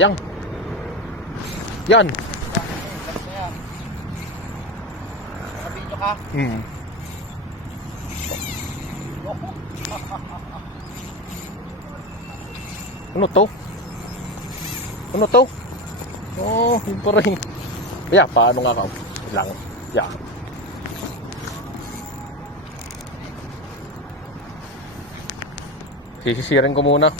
Sayang. Yan. Nakabidyo ka. Ano to? Ano to? Oh, yun pa rin. Yeah, paano nga ka? Lang. Yeah. Sisisirin ko muna.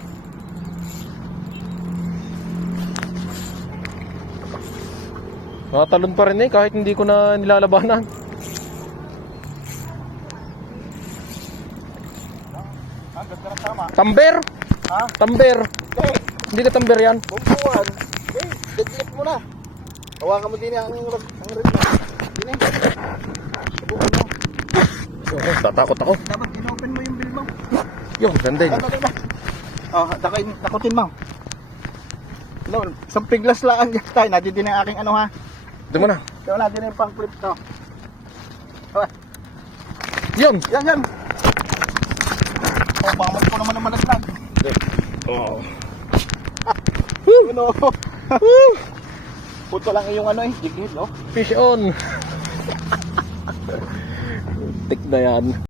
Nakatalon pa rin kahit hindi ko na nilalabanan. Tamber? Ha? Tamber. Okay. Hindi ka tamber yan. Bumbuan. Okay. Deadlift mo na. Hawakan mo din ang rig mo. Dini. Subukan mo. Oh, tatakot ako. Dapat inopen mo yung bill mo. Yung, ganda yun. Oh, takutin mo. No, isang piglas lang yan tayo. Nadyo din ang aking ano ha. Doon mo na. Kaya wala din yung pang flip to. Yun. Yan. Oh, baka ko naman ang malaglag. Oh. Ano? Puto lang yung ano jigid, no? Fish on. Tik na yan.